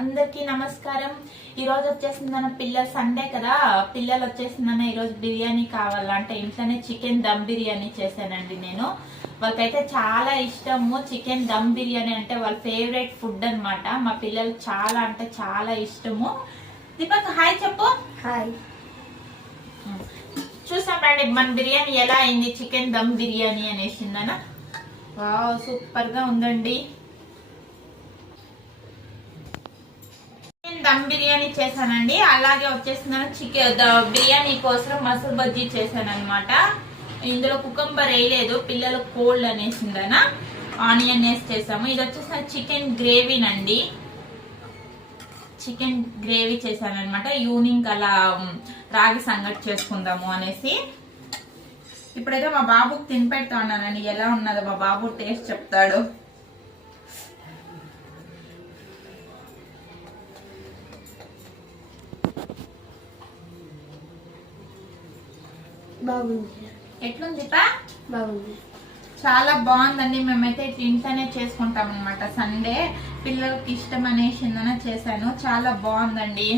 అందరికీ నమస్కారం. ఈ రోజు వచ్చేసిందన్న పిల్లల సండే కదా, పిల్లలు వచ్చేసిందన్న ఈ రోజు బిర్యానీ కావాలంటే ఇంట్లోనే చికెన్ దమ్ బిర్యానీ చేశానండి. నేను వాళ్ళకైతే చాలా ఇష్టము. చికెన్ దమ్ బిర్యానీ అంటే వాళ్ళ ఫేవరెట్ ఫుడ్ అన్నమాట. మా పిల్లలు చాలా అంటే చాలా ఇష్టము. దీపక్ హాయ్ చెప్పు. హాయ్. చూసాం రండి మన బిర్యానీ ఎలా అయింది. చికెన్ దమ్ బిర్యానీ అనేసిందన వావ్ సూపర్ గా ఉందండి. దమ్ బిర్యానీ చేశానండి. అలాగే వచ్చేసిన చికెన్ బిర్యానీ కోసం మసాలా బజ్జీ చేశాను అనమాట. ఇందులో కుకుంబర్ వేయలేదు, పిల్లలు కోల్డ్ అనేసిందన ఆనియన్ వేసి చేసాము. ఇది వచ్చేసిన చికెన్ గ్రేవీనండి. చికెన్ గ్రేవీ చేశాను అనమాట. ఈవినింగ్ అలా రాగి సంగటి చేసుకుందాము అనేసి. ఇప్పుడైతే మా బాబుకి తినిపెడతా ఉన్నానండి. ఎలా ఉన్నదో మా బాబు టేస్ట్ చెప్తాడు. బాగుంది. ఎట్లుంది బాగుంది, చాలా బాగుందండి. మేమైతే ఇంట్లోనే చేసుకుంటాం అనమాట. సండే పిల్లలకి ఇష్టం అనేసి చేశాను. చాలా బాగుందండి.